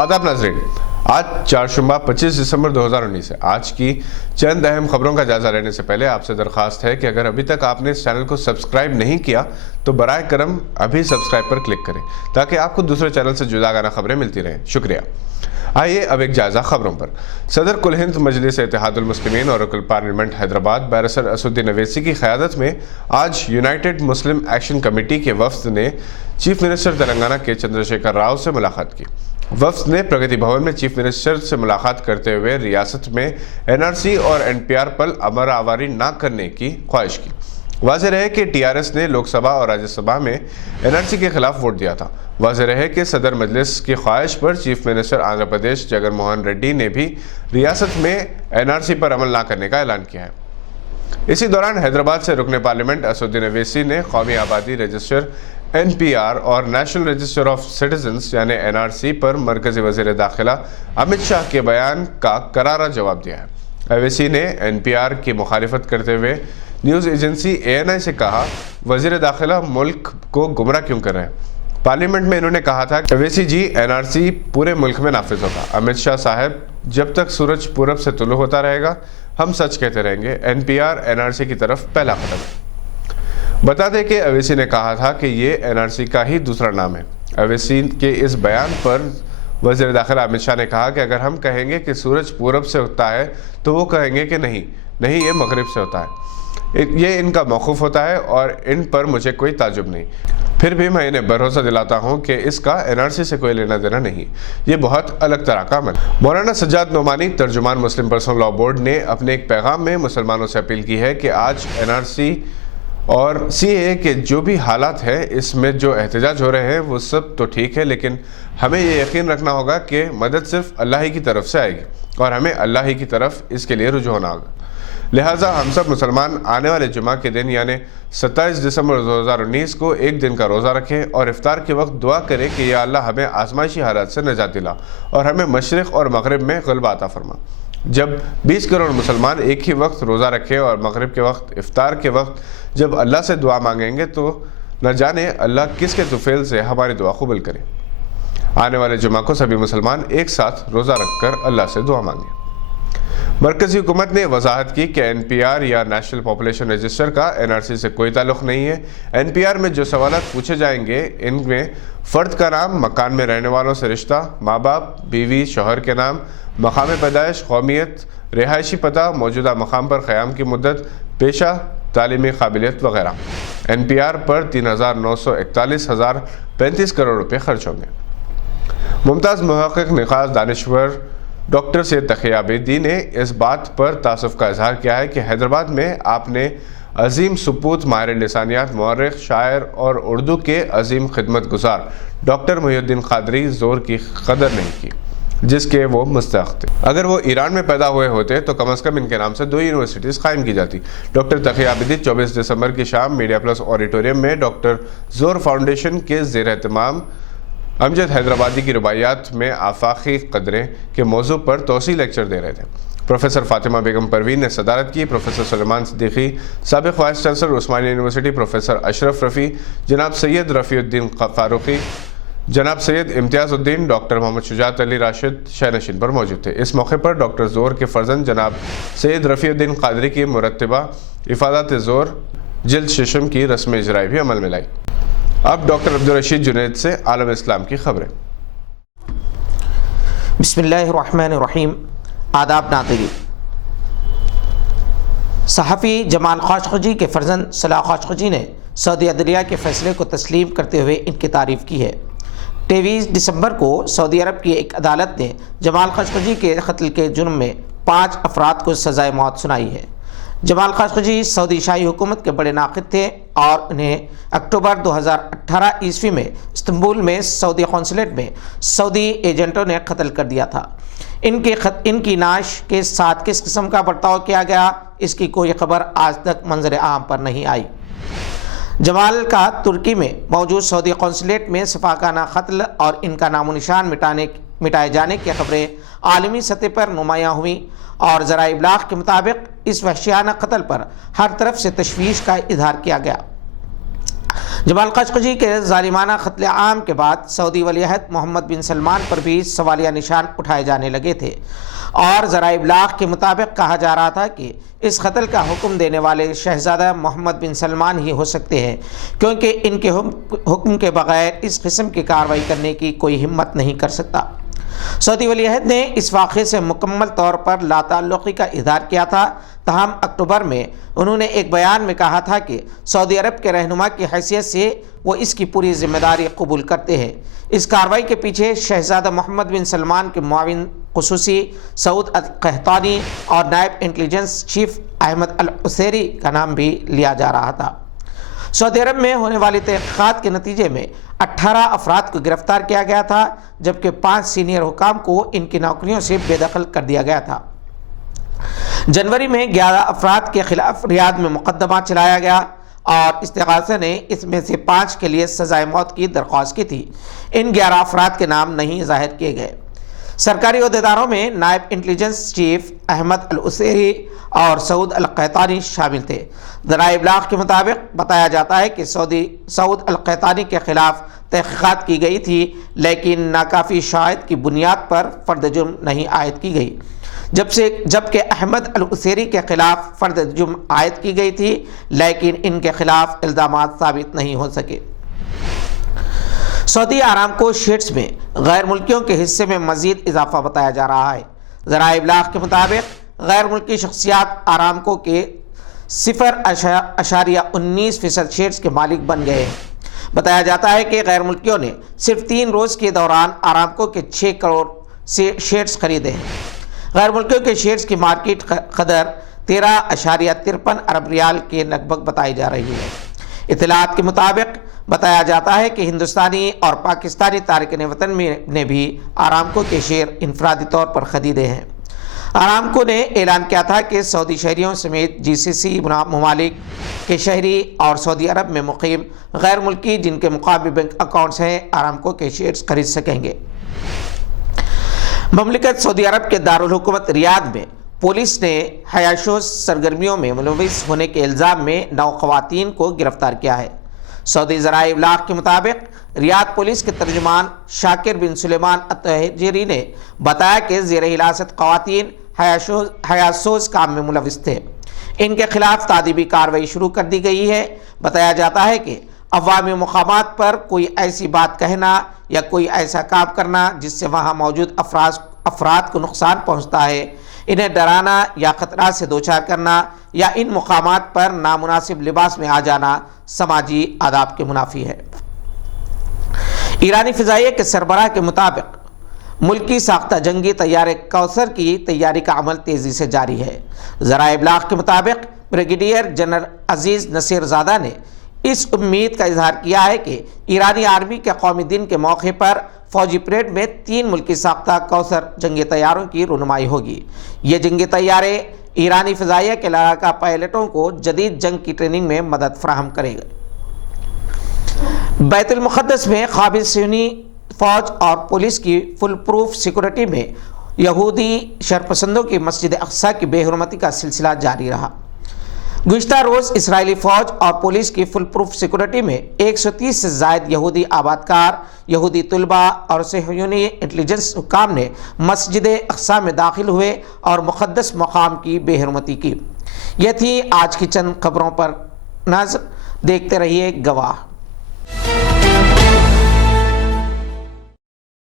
आदाब नाज़रीन, आज चारशंबा 25 दिसंबर 2019 है। आज की चंद अहम खबरों का जायजा लेने से पहले आपसे दरखास्त है कि अगर अभी तक आपने इस चैनल को सब्सक्राइब नहीं किया तो बराए करम अभी सब्सक्राइब पर क्लिक करें ताकि आपको दूसरे चैनल से जुदागाना खबरें मिलती रहें। शुक्रिया। आइए अब एक जायजा खबरों पर। सदर कुल हिंद मजलिस इत्तेहादुल मुस्लिमीन और रुकन पार्लियामेंट हैदराबाद बैरिस्टर असदुद्दीन अवैसी की क़यादत में आज यूनाइटेड मुस्लिम एक्शन कमेटी के वफ़द ने चीफ मिनिस्टर तेलंगाना के चंद्रशेखर राव से मुलाकात की। वफ़द ने प्रगति भवन में चीफ मिनिस्टर से मुलाकात करते हुए रियासत में एनआरसी और एनपीआर पर अमर आवारी न करने की ख्वाहिश की। वाज़ेह रहे कि टीआरएस ने लोकसभा और राज्यसभा में एनआरसी के खिलाफ वोट दिया था। वाज़ेह रहे कि सदर मजलिस की ख्वाहिश पर चीफ मिनिस्टर आंध्र प्रदेश जगन मोहन रेड्डी ने भी रियासत में एनआरसी पर अमल न करने का ऐलान किया है। इसी दौरान हैदराबाद से रुकने पार्लियामेंट असदुद्दीन अवैसी ने कौमी आबादी रजिस्टर एनपीआर और नेशनल रजिस्टर ऑफ सिटीजन्स यानी एनआरसी पर मरकजी वज़ीर दाखिला अमित शाह के बयान का करारा जवाब दिया है। अवैसी ने एनपीआर की मुखालिफत करते हुए न्यूज़ एजेंसी एएनआई से कहा, वज़ीर दाखिला मुल्क को गुमराह क्यों कर रहे हैं। पार्लियामेंट में इन्होंने कहा था कि अवैसी जी एनआरसी पूरे मुल्क में नाफिज होगा। अमित शाह साहब, जब तक सूरज पूरब से तुलू होता रहेगा हम सच कहते रहेंगे। एनपीआर एनआरसी की तरफ पहला कदम है। बता दें कि अवैसी ने कहा था कि ये एनआरसी का ही दूसरा नाम है। अवैसी के इस बयान पर वज़ीर दाखिला अमित शाह ने कहा कि अगर हम कहेंगे कि सूरज पूरब से उगता है तो वो कहेंगे कि नहीं ये मगरिब से होता है। ये इनका मौक़ूफ़ होता है और इन पर मुझे कोई ताजुब नहीं। फिर भी मैं इन्हें भरोसा दिलाता हूँ कि इसका एनआरसी से कोई लेना देना नहीं, ये बहुत अलग तरह का अमल। मौलाना सज्जाद नोमानी तर्जुमान मुस्लिम पर्सनल लॉ बोर्ड ने अपने एक पैगाम में मुसलमानों से अपील की है कि आज एनआरसी और सीएए के जो भी हालात है इसमें जो एहतजाज हो रहे हैं वो सब तो ठीक है, लेकिन हमें ये यकीन रखना होगा कि मदद सिर्फ अल्लाह ही की तरफ से आएगी और हमें अल्लाह ही की तरफ इसके लिए रुजू होना होगा। लिहाजा हम सब मुसलमान आने वाले जुमा के दिन यानी 27 दिसंबर 2019 को एक दिन का रोज़ा रखें और इफ्तार के वक्त दुआ करें कि या अल्लाह हमें आजमाइशी हालात से निजात दिला और हमें मशरिक़ और मगरिब में ग़लबा अता फरमा। जब 20 करोड़ मुसलमान एक ही वक्त रोज़ा रखें और मगरिब के वक्त इफ्तार के वक्त जब अल्लाह से दुआ मांगेंगे तो न जाने अल्लाह किसके तुफ़ैल से हमारी दुआ कबूल करे। आने वाले जुमा को सभी मुसलमान एक साथ रोज़ा रखकर अल्लाह से दुआ मांगें। मरकज़ी हुकूमत ने वजाहत की कि एनपीआर या नेशनल पॉपुलेशन रजिस्टर का एनआरसी से कोई ताल्लुक़ नहीं है। एनपीआर में जो सवालात पूछे जाएंगे इनमें फ़र्द का नाम, मकान में रहने वालों से रिश्ता, माँ बाप, बीवी, शौहर के नाम, मकाम पैदाइश, कौमियत, रिहायशी पता, मौजूदा मकाम पर क़याम की मुद्दत, पेशा, तालीमी काबिलियत वगैरह। एनपीआर पर 3,941,035 करोड़ रुपये खर्च होंगे। मुमताज़ मुहक़्क़िक़ निकाज़ दानिश्वर डॉक्टर सैयद तक़ी आबिदी ने इस बात पर तासुफ़ का इजहार किया है कि हैदराबाद में आपने अजीम सुपूत, माहिर लिसानियात, मौर्रिख़, शायर और उर्दू के अजीम खिदमत गुजार डॉक्टर मुहिउद्दीन क़ादरी ज़ोर की कदर नहीं की जिसके वो मुस्तहक़ थे। अगर वो ईरान में पैदा हुए होते तो कम अज़ कम इनके नाम से 2 यूनिवर्सिटीज़ कायम की जाती। डॉक्टर तक़ी आबिदी 24 दिसंबर की शाम मीडिया प्लस ऑडिटोरियम में डॉक्टर ज़ोर फाउंडेशन के ज़ेर एहतमाम अमजद हैदराबादी की रुबाइयात में आफाकी कदरें के मौजू पर तोसी लेक्चर दे रहे थे। प्रोफेसर फातिमा बेगम परवीन ने सदारत की। प्रोफेसर सुलेमान सिद्दीकी, साबिक़ vice chancellor Osmania university, professor Ashraf Rafi, जनाब सैयद रफ़ीउद्दीन फ़ारूक़ी, जनाब सैयद इम्तियाज़ुद्दीन, डॉक्टर मोहम्मद शुजात अली राशिद शहनशीन पर मौजूद थे। इस मौके पर डॉक्टर ज़ोर के फ़र्जंद जनाब सैयद रफ़ीउद्दीन क़ादरी की मुरतबा इफ़ादत ज़ोर जिल्द शिशम की रस्म इजराई भी अमल में लाई। अब डॉक्टर अब्दुल रशीद जुनैद से आलम इस्लाम की खबरें। बिस्मिल्लाहिर्रहमानिर्रहीम। आदाब नाज़रीन, सहाफ़ी जमाल ख़ाशक़जी के फ़र्जंद सलाह ख़ाशक़जी ने सऊदी अदलिया के फ़ैसले को तस्लीम करते हुए इनकी तारीफ़ की है। 23 दिसंबर को सऊदी अरब की एक अदालत ने जमाल ख़ाशक़जी के कत्ल के जुर्म में 5 अफराद को सज़ाए मौत सुनाई है। जमाल ख़ाशक़जी सऊदी शाही हुकूमत के बड़े नाक़िद थे और उन्हें अक्टूबर 2018 ईस्वी में इस्तांबुल में सऊदी कौंसलेट में सऊदी एजेंटों ने कत्ल कर दिया था। इनकी नाश के साथ किस किस्म का बर्ताव किया गया इसकी कोई खबर आज तक मंजर आम पर नहीं आई। जमाल का तुर्की में मौजूद सऊदी कौंसलेट में सफाकाना कत्ल और इनका नामो निशान मिटाए जाने की खबरें आलमी सतह पर नुमायाँ हुई और ज़राए इब्लाग के मुताबिक इस वहशियाना कत्ल पर हर तरफ से तशवीश का इजहार किया गया। جمال خاشقجی کے ظالمانہ قتل عام کے بعد سعودی ولی عہد محمد بن سلمان پر بھی سوالیہ نشان اٹھائے جانے لگے تھے اور ذرائع ابلاغ کے مطابق کہا جا رہا تھا کہ اس قتل کا حکم دینے والے شہزادہ محمد بن سلمان ہی ہو سکتے ہیں، کیونکہ ان کے حکم کے بغیر اس قسم کی کارروائی کرنے کی کوئی ہمت نہیں کر سکتا۔ سعودی ولی عہد نے اس واقعے سے مکمل طور پر لا تعلقی کا اظہار کیا تھا، تاہم اکتوبر میں انہوں نے ایک بیان میں کہا تھا کہ سعودی عرب کے رہنما کی حیثیت سے وہ اس کی پوری ذمہ داری قبول کرتے ہیں۔ اس کارروائی کے پیچھے شہزادہ محمد بن سلمان کے معاون خصوصی سعود القحطانی اور نائب انٹیلیجنس چیف احمد العسیری کا نام بھی لیا جا رہا تھا۔ سعودی عرب میں ہونے والی تحقیقات کے نتیجے میں 18 افراد کو گرفتار کیا گیا تھا، جبکہ 5 سینئر حکام کو ان کی نوکریوں سے بے دخل کر دیا گیا تھا۔ جنوری میں 11 افراد کے خلاف ریاض میں مقدمہ چلایا گیا اور استغاثہ نے اس میں سے 5 کے لیے سزائے موت کی درخواست کی تھی۔ ان 11 افراد کے نام نہیں ظاہر کیے گئے۔ سرکاری عہدیداروں میں نائب انٹیلیجنس چیف احمد العسیری اور سعود القحطانی شامل تھے۔ ذرائع ابلاغ کے مطابق بتایا جاتا ہے کہ سعود القحطانی کے خلاف تحقیقات کی گئی تھی، لیکن ناکافی شواہد کی بنیاد پر فرد جرم نہیں عائد کی گئی، جبکہ احمد العسیری کے خلاف فرد جرم عائد کی گئی تھی، لیکن ان کے خلاف الزامات ثابت نہیں ہو سکے۔ سعودی آرامکو شیئرز میں غیر ملکیوں کے حصے میں مزید اضافہ بتایا جا رہا ہے۔ ذرائع ابلاغ کے مطابق غیر ملکی شخصیات آرامکو کے 0.19% شیئرز کے مالک بن گئے ہیں۔ بتایا جاتا ہے کہ غیر ملکیوں نے صرف 3 روز کے دوران آرامکو کے 6 کروڑ شیئرز خریدے ہیں۔ غیر ملکیوں کے شیئرز کی مارکیٹ قدر 13.53 ارب ریال کے لگ بھگ بتائی جا رہی ہے۔ اطلاعات کے مطابق بتایا جاتا ہے کہ ہندوستانی اور پاکستانی تارکین وطن نے بھی آرامکو کے شیئر انفرادی طور پر خریدے ہیں۔ آرامکو نے اعلان کیا تھا کہ سعودی شہریوں سمیت GCC ممالک کے شہری اور سعودی عرب میں مقیم غیر ملکی جن کے مقامی بینک اکاؤنٹس ہیں آرامکو کے شیئرز خرید سکیں گے۔ مملکت سعودی عرب کے دارالحکومت ریاض میں پولیس نے حیاشوز سرگرمیوں میں ملوث ہونے کے الزام میں 9 خواتین کو گرفتار کیا ہے۔ سعودی ذرائع ابلاغ کے مطابق ریاض پولیس کے ترجمان شاکر بن سلیمان التہجری نے بتایا کہ زیر حراست خواتین حیاشوز کام میں ملوث تھے۔ ان کے خلاف تعذیبی کارروائی شروع کر دی گئی ہے۔ بتایا جاتا ہے کہ عوامی مقامات پر کوئی ایسی بات کہنا یا کوئی ایسا کام کرنا جس سے وہاں موجود افراد کو نقصان پہنچتا ہے، انہیں ڈرانا یا خطرات سے دوچار کرنا یا ان مقامات پر نامناسب لباس میں آ جانا سماجی آداب کے منافی ہے۔ ایرانی فضائیہ کے سربراہ کے مطابق ملکی ساختہ جنگی طیارے کوثر کی تیاری کا عمل تیزی سے جاری ہے۔ ذرائع ابلاغ کے مطابق بریگیڈیئر جنرل عزیز نصیر زادہ نے اس امید کا اظہار کیا ہے کہ ایرانی آرمی کے قومی دن کے موقع پر فوجی پریڈ میں 3 ملکی ساختہ کوثر جنگی طیاروں کی رونمائی ہوگی۔ یہ جنگی طیارے ایرانی فضائیہ کے لڑاکا پائلٹوں کو جدید جنگ کی ٹریننگ میں مدد فراہم کرے گا۔ بیت المقدس میں قابل صہیونی فوج اور پولیس کی فل پروف سیکورٹی میں یہودی شرپسندوں کی مسجد اقصی کی بے حرمتی کا سلسلہ جاری رہا۔ گزشتہ روز اسرائیلی فوج اور پولیس کی فل پروف سیکورٹی میں 130 سے زائد یہودی آبادکار، یہودی طلباء اور صہیونی انٹیلیجنس حکام نے مسجد اقصی میں داخل ہوئے اور مقدس مقام کی بے حرمتی کی۔ یہ تھی آج کی چند خبروں پر نظر، دیکھتے رہیے گواہ۔